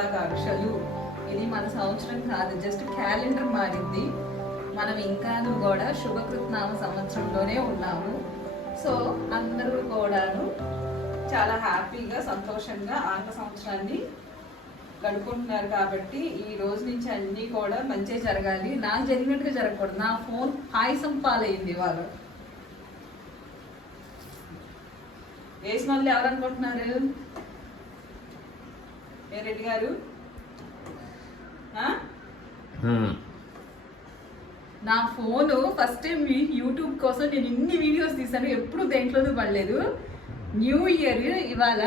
శుభాకాంక్షలు. ఇది మన సంవత్సరం కాదు, జస్ట్ క్యాలెండర్ మారింది. మనం ఇంకాను కూడా శుభకృత్నామ సంవత్సరంలోనే ఉన్నాము. సో అందరూ కూడాను చాలా హ్యాపీగా సంతోషంగా ఆంగ్ల సంవత్సరాన్ని గడుపుకుంటున్నారు. కాబట్టి ఈ రోజు నుంచి అన్నీ కూడా మంచిగా జరగాలి. నాకు జరిగినట్టుగా జరగకూడదు. నా ఫోన్ పాయసం పాలైంది వాళ్ళు. వేసి మళ్ళీ ఎవరనుకుంటున్నారు? ఏ రెడ్డి గారు, నా ఫోను ఫస్ట్ టైం యూట్యూబ్ కోసం నేను ఇన్ని వీడియోస్ తీసాను, ఎప్పుడు దేంట్లోనూ పడలేదు. న్యూ ఇయర్ ఇవాళ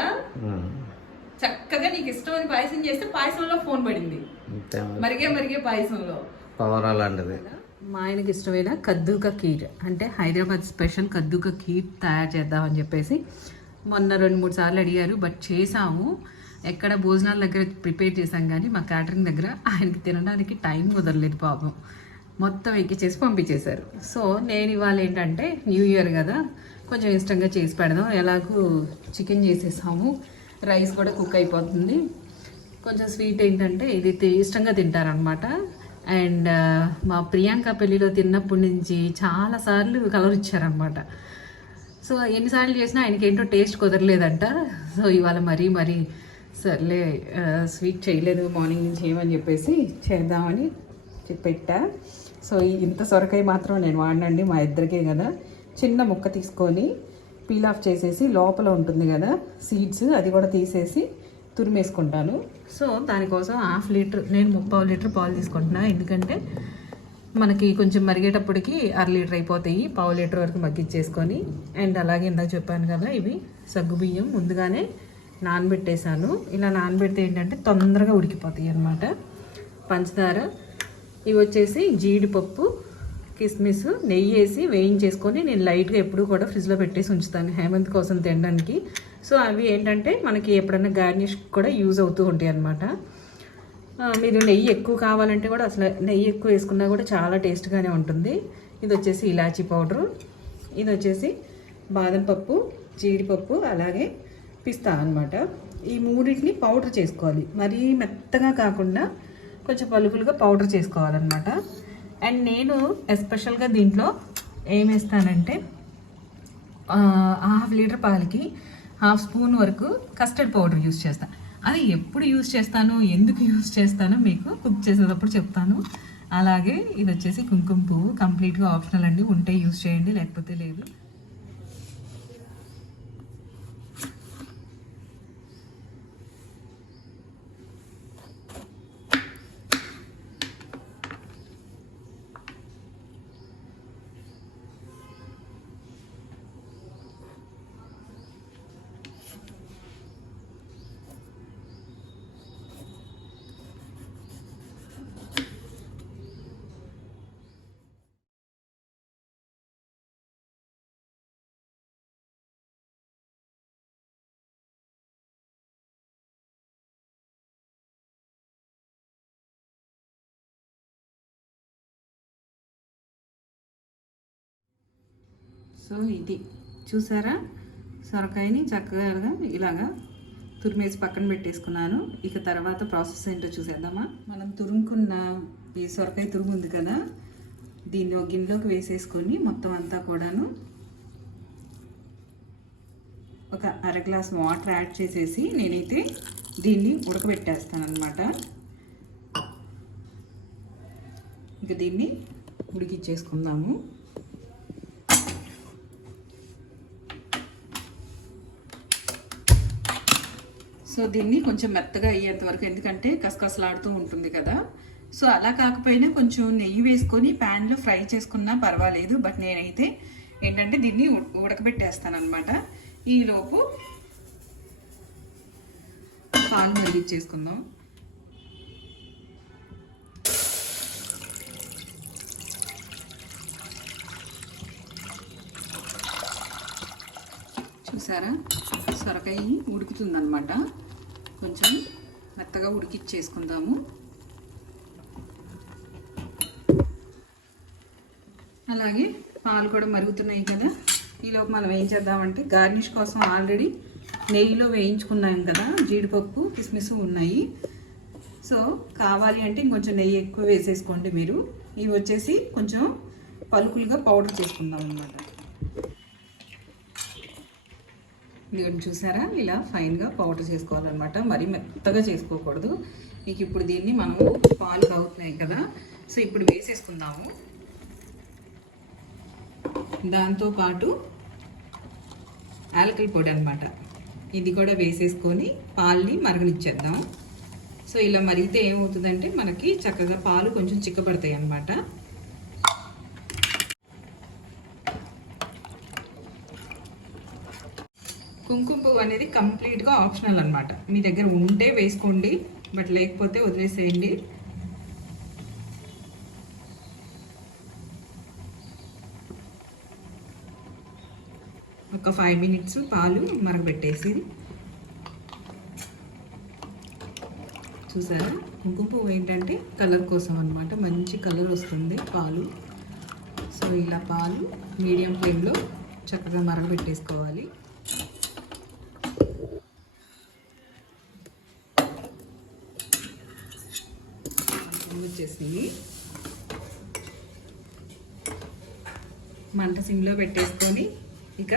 చక్కగా నీకు ఇష్టమని పాయసం చేస్తే పాయసంలో ఫోన్ పడింది. మరిగే పాయసంలో లాంటిది. మా ఆయనకి ఇష్టమైన కద్దూక ఖీర్, అంటే హైదరాబాద్ స్పెషల్ కద్దూక ఖీర్ తయారు చేద్దామని చెప్పేసి మొన్న 2-3 సార్లు అడిగారు. బట్ చేసాము. ఎక్కడ భోజనాల దగ్గర ప్రిపేర్ చేసాం కానీ మా క్యాటరింగ్ దగ్గర ఆయనకి తినడానికి టైం కుదరలేదు పాపం. మొత్తం ఎక్కిచ్చేసి పంపించేశారు. సో నేను ఇవాళ ఏంటంటే న్యూ ఇయర్ కదా, కొంచెం ఇష్టంగా చేసి పెడదాం. ఎలాగూ చికెన్ చేసేసాము, రైస్ కూడా కుక్ అయిపోతుంది. కొంచెం స్వీట్ ఏంటంటే ఇది ఇష్టంగా తింటారనమాట. అండ్ మా ప్రియాంక పెళ్ళిలో తిన్నప్పటి నుంచి చాలాసార్లు కలర్ ఇచ్చారనమాట. సో ఎన్నిసార్లు చేసినా ఆయనకి ఏంటో టేస్ట్ కుదరలేదంట. సో ఇవాళ మరీ సర్లే స్వీట్ చేయలేదు మార్నింగ్ నుంచి ఏమని చెప్పేసి చేద్దామని పెట్టా. సో ఇంత సొరకాయ మాత్రం నేను వాడినండి, మా ఇద్దరికే కదా. చిన్న ముక్క తీసుకొని పీల్ ఆఫ్ చేసేసి లోపల ఉంటుంది కదా సీడ్స్, అది కూడా తీసేసి తురిమేసుకుంటాను. సో దానికోసం 1/2 లీటర్, నేను 3/4 లీటర్ పాలు తీసుకుంటున్నాను. ఎందుకంటే మనకి కొంచెం మరిగేటప్పటికి 1/2 లీటర్ అయిపోతాయి. 1/4 లీటర్ వరకు మగ్గిచ్చేసుకొని. అండ్ అలాగే ఇందాక చెప్పాను కదా, ఇవి సగ్గుబియ్యం ముందుగానే నానబెట్టేశాను. ఇలా నానబెడితే ఏంటంటే తొందరగా ఉడికిపోతాయి అన్నమాట. పంచదార, ఇవి వచ్చేసి జీడిపప్పు, కిస్మిస్, నెయ్యి వేసి వేయించేసుకొని నేను లైట్గా ఎప్పుడు కూడా ఫ్రిడ్జ్లో పెట్టేసి ఉంచుతాను హేమంత్ కోసం తినడానికి. సో అవి ఏంటంటే మనకి ఎప్పుడైనా గార్నిష్ కూడా యూజ్ అవుతూ ఉంటాయి అన్నమాట. మీరు నెయ్యి ఎక్కువ కావాలంటే కూడా, అసలు నెయ్యి ఎక్కువ వేసుకున్నా కూడా చాలా టేస్ట్గానే ఉంటుంది. ఇది వచ్చేసి ఇలాచీ పౌడరు, ఇది వచ్చేసి బాదం పప్పు, జీడిపప్పు, అలాగే పిస్తా అనమాట. ఈ మూడింటిని పౌడర్ చేసుకోవాలి. మరీ మెత్తగా కాకుండా కొంచెం పలుకులుగా పౌడర్ చేసుకోవాలన్నమాట. అండ్ నేను ఎస్పెషల్గా దీంట్లో ఏం వేస్తానంటే 1/2 లీటర్ పాలకి 1/2 స్పూన్ వరకు కస్టర్డ్ పౌడర్ యూస్ చేస్తాను. అది ఎప్పుడు యూస్ చేస్తాను, ఎందుకు యూస్ చేస్తానో మీకు కుక్ చేసేటప్పుడు చెప్తాను. అలాగే ఇది వచ్చేసి కుంకుమ పువ్వు, కంప్లీట్గా ఆప్షనల్ అండి, ఉంటే యూస్ చేయండి లేకపోతే లేదు. సో ఇది చూసారా, సొరకాయని చక్కగా ఇలాగా తురిమేసి పక్కన పెట్టేసుకున్నాను. ఇక తర్వాత ప్రాసెస్ ఏంటో చూసేద్దామా. మనం తురుముకున్న ఈ సొరకాయ తురుము ఉంది కదా, దీన్ని ఒక గిన్నెలోకి వేసేసుకొని మొత్తం అంతా కూడాను ఒక 1/2 గ్లాస్ వాటర్ యాడ్ చేసేసి నేనైతే దీన్ని ఉడకబెట్టేస్తాను అనమాట. ఇక దీన్ని ఉడికిచ్చేసుకుందాము. సో దీన్ని కొంచెం మెత్తగా అయ్యేంత వరకు, ఎందుకంటే కసకసలాడుతూ ఉంటుంది కదా. సో అలా కాకపోయినా కొంచెం నెయ్యి వేసుకొని ప్యాన్లో ఫ్రై చేసుకున్నా పర్వాలేదు. బట్ నేనైతే ఏంటంటే దీన్ని ఉడకబెట్టేస్తాను అనమాట. ఈలోపు పాలు మరిగించేసుకుందాం. చూసారా, సొరకాయ ఉడుకుతుందన్నమాట. కొంచెం మెత్తగా ఉడికిచ్చేసుకుందాము. అలాగే పాలు కూడా మరుగుతున్నాయి కదా, ఈలోపు మనం ఏం చేద్దామంటే గార్నిష్ కోసం ఆల్రెడీ నెయ్యిలో వేయించుకున్నాం కదా, జీడిపప్పు కిస్మిస్ ఉన్నాయి. సో కావాలి అంటే ఇంకొంచెం నెయ్యి ఎక్కువ వేసేసుకోండి మీరు. ఇవి వచ్చేసి కొంచెం పలుకులుగా పౌడర్ చేసుకుందాం అన్నమాట. ఇది చూసారా, ఇలా ఫైన్గా పౌడర్ చేసుకోవాలన్నమాట, మరీ మెత్తగా చేసుకోకూడదు. ఇక ఇప్పుడు దీన్ని మనము పాలు కాగుతున్నాయి కదా, సో ఇప్పుడు వేసేసుకుందాము. దాంతోపాటు యాలకుల పొడి అనమాట, ఇది కూడా వేసేసుకొని పాలని మరగనిచ్చేద్దాం. సో ఇలా మరిగితే ఏమవుతుందంటే మనకి చక్కగా పాలు కొంచెం చిక్కబడతాయి అన్నమాట. కుంకుమ పువ్వు అనేది కంప్లీట్గా ఆప్షనల్ అనమాట. మీ దగ్గర ఉంటే వేసుకోండి, బట్ లేకపోతే వదిలేసేయండి. ఒక 5 మినిట్స్ పాలు మరగబెట్టేసి, చూసారా కుంకుమ పువ్వు ఏంటంటే కలర్ కోసం అనమాట, మంచి కలర్ వస్తుంది పాలు. సో ఇలా పాలు మీడియం ఫ్లేమ్లో చక్కగా మరగబెట్టేసుకోవాలి. వచ్చేసింది, మంట సిమ్లో పెట్టేసుకొని ఇక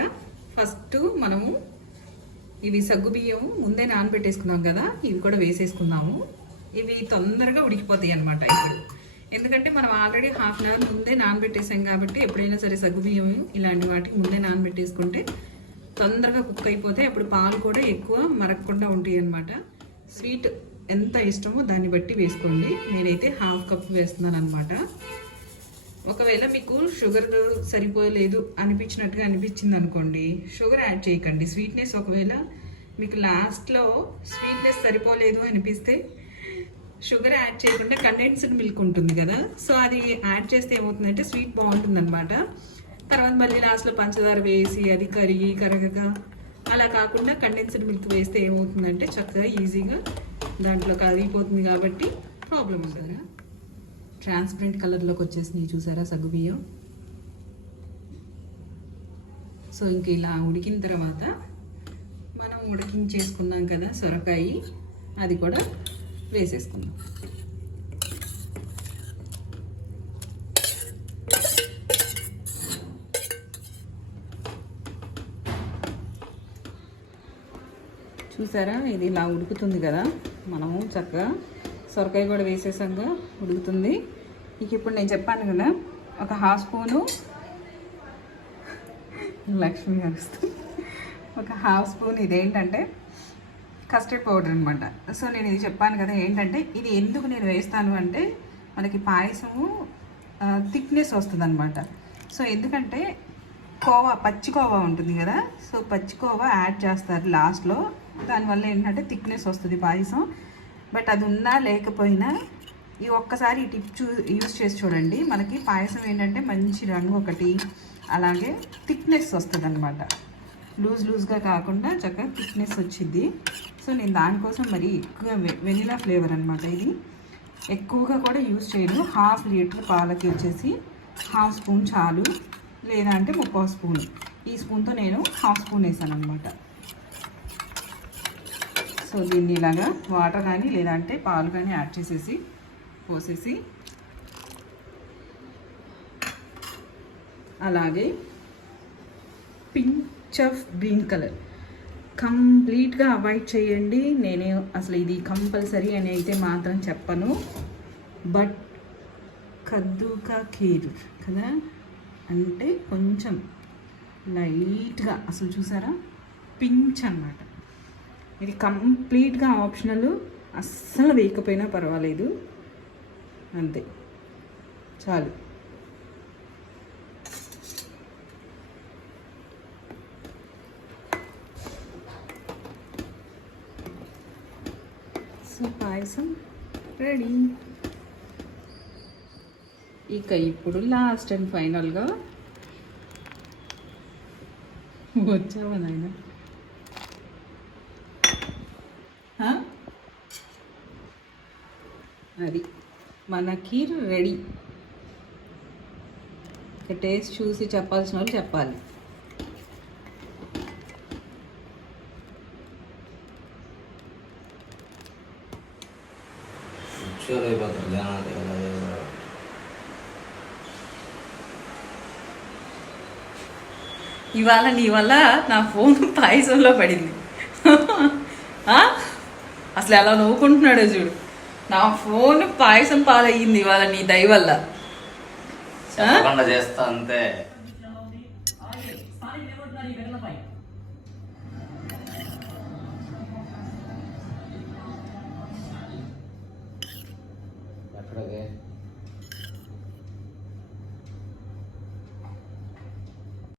ఫస్ట్ మనము ఇవి సగ్గు బియ్యం ముందే నానబెట్టేసుకున్నాం కదా, ఇవి కూడా వేసేసుకున్నాము. ఇవి తొందరగా ఉడికిపోతాయి అనమాట ఇప్పుడు, ఎందుకంటే మనం ఆల్రెడీ హాఫ్ అన్ అవర్ ముందే నానబెట్టేసాం కాబట్టి ఎప్పుడైనా సరే సగ్గు బియ్యం ఇలాంటి వాటికి ముందే నానబెట్టేసుకుంటే తొందరగా కుక్ అయిపోతాయి. అప్పుడు పాలు కూడా ఎక్కువ మరగకుండా ఉంటాయి అనమాట. స్వీట్ ఎంత ఇష్టమో దాన్ని బట్టి వేసుకోండి. నేనైతే హాఫ్ కప్ వేస్తున్నాను అనమాట. ఒకవేళ మీకు షుగర్ సరిపోలేదు అనిపించినట్టుగా అనిపించింది అనుకోండి, షుగర్ యాడ్ చేయకండి. స్వీట్నెస్ ఒకవేళ మీకు లాస్ట్లో స్వీట్నెస్ సరిపోలేదు అనిపిస్తే షుగర్ యాడ్ చేయకుండా కండెన్స్డ్ మిల్క్ ఉంటుంది కదా, సో అది యాడ్ చేస్తే ఏమవుతుందంటే స్వీట్ బాగుంటుంది అనమాట. తర్వాత మళ్ళీ లాస్ట్లో పంచదార వేసి అది కరగగా అలా కాకుండా కండెన్స్డ్ మిల్క్ వేస్తే ఏమవుతుందంటే చక్కగా ఈజీగా దాంట్లో కరిగిపోతుంది కాబట్టి ప్రాబ్లం ఉండదు. ట్రాన్స్పరెంట్ కలర్లోకి వచ్చేసింది చూసారా సగ్గుబియ్యం. సో ఇంక ఇలా ఉడికిన తర్వాత మనం ఉడికించేసుకున్నాం కదా సొరకాయ, అది కూడా వేసేసుకుందాం. చూసారా ఇది ఇలా ఉడుకుతుంది కదా, మనము చక్కగా సొరకాయ కూడా వేసేసాక ఉడుకుతుంది. ఇక ఇప్పుడు నేను చెప్పాను కదా, ఒక హాఫ్ స్పూను లక్ష్మి అరుస్తుంది, ఒక హాఫ్ స్పూన్ ఇదేంటంటే కస్టర్డ్ పౌడర్ అనమాట. సో నేను ఇది చెప్పాను కదా, ఏంటంటే ఇది ఎందుకు నేను వేస్తాను అంటే మనకి పాయసము థిక్నెస్ వస్తుంది అనమాట. సో ఎందుకంటే కోవా పచ్చి కోవా ఉంటుంది కదా, సో పచ్చి కోవా యాడ్ చేస్తారు లాస్ట్లో, దానివల్ల ఏంటంటే థిక్నెస్ వస్తుంది పాయసం. బట్ అది ఉన్నా లేకపోయినా ఈ ఒక్కసారి ఈ టిప్ యూజ్ చేసి చూడండి, మనకి పాయసం ఏంటంటే మంచి రంగు ఒకటి, అలాగే థిక్నెస్ వస్తుంది అనమాట. లూజ్గా కాకుండా చక్కగా థిక్నెస్ వచ్చింది. సో నేను దానికోసం మరి ఎక్కువ వెనిలా ఫ్లేవర్ అనమాట, ఇది ఎక్కువగా కూడా యూజ్ చేయను. హాఫ్ లీటర్ పాలకి వచ్చేసి హాఫ్ స్పూన్ చాలు, లేదా అంటే 3/4 స్పూన్. ఈ స్పూన్తో నేను హాఫ్ స్పూన్ వేసాను అనమాట. సో దీన్ని ఇలాగా వాటర్ కానీ లేదంటే పాలు కానీ యాడ్ చేసేసి పోసేసి, అలాగే పించ్ ఆఫ్ గ్రీన్ కలర్ కంప్లీట్గా అవాయిడ్ చేయండి. నేనే అసలు ఇది కంపల్సరీ అని అయితే మాత్రం చెప్పను, బట్ కద్దూకా ఖీర్ కదా అంటే కొంచెం లైట్గా, అసలు చూసారా పించ్ అన్నమాట. ఇది కంప్లీట్గా ఆప్షనల్, అస్సలు వేయకపోయినా పర్వాలేదు, అంతే చాలు. సో పాయసం రెడీ. ఇక ఇప్పుడు లాస్ట్ అండ్ ఫైనల్గా వచ్చావా నాయన, అది మన ఖీర్ రెడీ. ఇక టేస్ట్ చూసి చెప్పాల్సిన వాళ్ళు చెప్పాలి. షూర్ అయిపోతారు జనాలు. ఇవాళ నీ వల్ల నా ఫోన్ పాయసంలో పడింది. అసలు ఎలా నవ్వుకుంటున్నాడో చూడు. నా ఫోన్ పాయసం పాలయ్యింది ఇవాళ నీ దయ వల్ల. చెప్పకుండా చేస్తా అంతే.